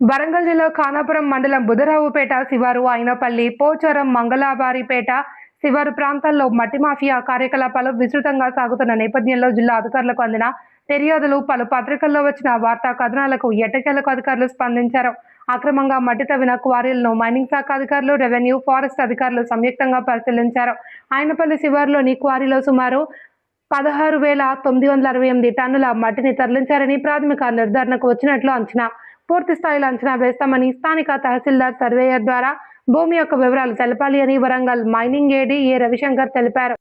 వరంగల్ జిల్లా ఖానాపురం మండలం బుధరావుపేట శివారు అయినపల్లి పోచారం మంగళవారిపేట శివారు ప్రాంతాల్లో మట్టి మాఫియా కార్యకలాపాలు విస్తృతంగా సాగుతున్న నేపథ్యంలో జిల్లా అధికారులకు అందిన ఫిర్యాదులు పలు పత్రికల్లో వచ్చిన వార్తా కథనాలకు ఎట్టకేలకు అధికారులు స్పందించారు. అక్రమంగా మట్టి తవ్విన క్వారీలను మైనింగ్ శాఖ అధికారులు, రెవెన్యూ, ఫారెస్ట్ అధికారులు సంయుక్తంగా పరిశీలించారు. అయినపల్లి శివారులోని క్వారీలో సుమారు 16,968 టన్నుల మట్టిని తరలించారని ప్రాథమిక నిర్ధారణకు వచ్చినట్లు అంచనా. పూర్తి స్థాయిలో అంచనా వేస్తామని స్థానిక తహసీల్దార్ సర్వేయర్ ద్వారా భూమి యొక్క వివరాలు తెలపాలి అని వరంగల్ మైనింగ్ ఏడీ ఏ రవిశంకర్ తెలిపారు.